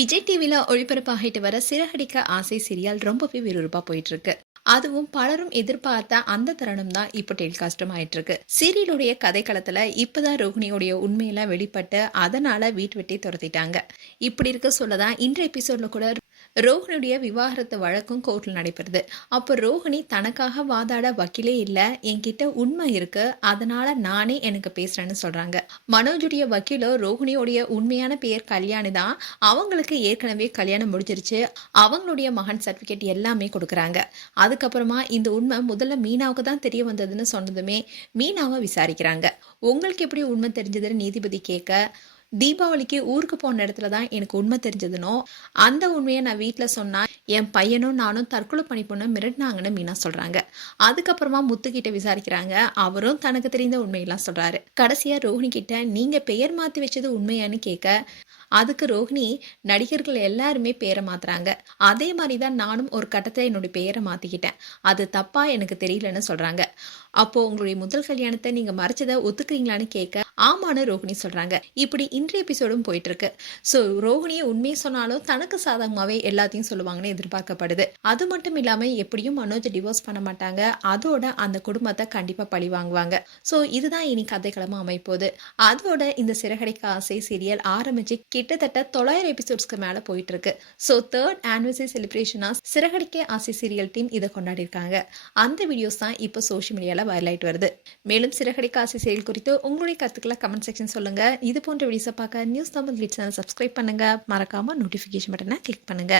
விஜய் டிவில ஒளிபரப்பாகிட்டு வர சிறகடிக்க ஆசை சீரியல் ரொம்பவே விறுவிறுப்பா போயிட்டு இருக்கு. அதுவும் பலரும் எதிர்பார்த்த அந்த தருணம் தான் இப்போ டெலிகாஸ்டும் ஆயிட்டு இருக்கு. சீரியலுடைய கதைக்களத்துல இப்பதான் ரோஹிணியோடைய உண்மையெல்லாம் வெளிப்பட்டு அதனால வீட்டு விட்டே துரத்திட்டாங்க. இப்படி இருக்க சொல்லதான் இன்றைய எபிசோட்ல கூட ரோஹிணியுடைய விவாகரத்து வழக்கும் கோர்ட்ல நடைபெறுது. அப்போ ரோஹிணி தனக்காக வாதாட வக்கீலே இல்ல, என்கிட்ட உண்மை இருக்கு, அதனால நானே எனக்கு பேசுறேன்னு சொல்றாங்க. மனோஜுடைய வக்கீலோ ரோஹிணியோடைய உண்மையான பெயர் கல்யாணி தான், அவங்களுக்கு ஏற்கனவே கல்யாணம் முடிஞ்சிருச்சு, அவங்களுடைய மகன் சர்டிபிகேட் எல்லாமே கொடுக்குறாங்க. அதுக்கப்புறமா இந்த உண்மை முதல்ல மீனாவுக்கு தான் தெரிய வந்ததுன்னு சொன்னதுமே மீனாவை விசாரிக்கிறாங்க. உங்களுக்கு எப்படி உண்மை தெரிஞ்சதுன்னு நீதிபதி கேட்க, தீபாவளிக்கு ஊருக்கு போன இடத்துல தான் எனக்கு உண்மை தெரிஞ்சதுனோ, அந்த உண்மையை நான் வீட்டில் சொன்னா என் பையனும் நானும் தற்கொலை பண்ணிப்போன்னு மிரட்டினாங்கன்னு மீனா சொல்றாங்க. அதுக்கப்புறமா முத்துக்கிட்ட விசாரிக்கிறாங்க. அவரும் தனக்கு தெரிந்த உண்மையெல்லாம் சொல்றாரு. கடைசியா ரோஹிணி கிட்ட நீங்க பெயர் மாத்தி வச்சது உண்மையான்னு கேட்க, அதுக்கு ரோஹிணி நடிகர்கள் எல்லாருமே பேரை மாத்துறாங்க, அதே மாதிரி தான் நானும் ஒரு கட்டத்தில் என்னுடைய பெயரை மாத்திக்கிட்டேன், அது தப்பா எனக்கு தெரியலன்னு சொல்றாங்க. அப்போ உங்களுடைய முதல் கல்யாணத்தை நீங்க மறைச்சதை ஒத்துக்கிறீங்களான்னு கேட்க ஆமான்னு ரோஹிணி சொல்றாங்க. இப்படி இன்றைய எபிசோடும் போயிட்டு இருக்கு. ஸோ ரோஹிணியை உண்மையை சொன்னாலும் தனக்கு சாதகமாவே எல்லாத்தையும் சொல்லுவாங்கன்னு எதிர்பார்க்கப்படுது. அது மட்டும் இல்லாம எப்படியும் மனோஜ் டிவோர்ஸ் பண்ண மாட்டாங்க, அதோட அந்த குடும்பத்தை கண்டிப்பா பழி வாங்குவாங்க. ஸோ இதுதான் இனி கதைக்களமா அமைப்போது. அதோட இந்த சிறகடிக்க ஆசை சீரியல் ஆரம்பிச்சு கிட்டத்தட்ட 900 எபிசோட்ஸ்க்கு மேல போயிட்டு இருக்கு. ஸோ 3rd ஆனிவர்சரி செலிப்ரேஷனா சிறகடிக்க ஆசை சீரியல் டீம் இதை கொண்டாடி இருக்காங்க. அந்த வீடியோஸ் தான் இப்போ சோஷியல் மீடியால வைரல் ஆயிட்டு வருது. மேலும் சிறகடிக்க ஆசை சீரியல் குறித்து உங்களுடைய கருத்துக்களை கமெண்ட் செக்ஷன் சொல்லுங்க. இது போன்ற வீடியோஸை பார்க்க நியூஸ் தமிழ் சேனல் சப்ஸ்கிரைப் பண்ணுங்க. மறக்காம நோட்டிபிகேஷன் பட்டனை கிளிக் பண்ணுங்க.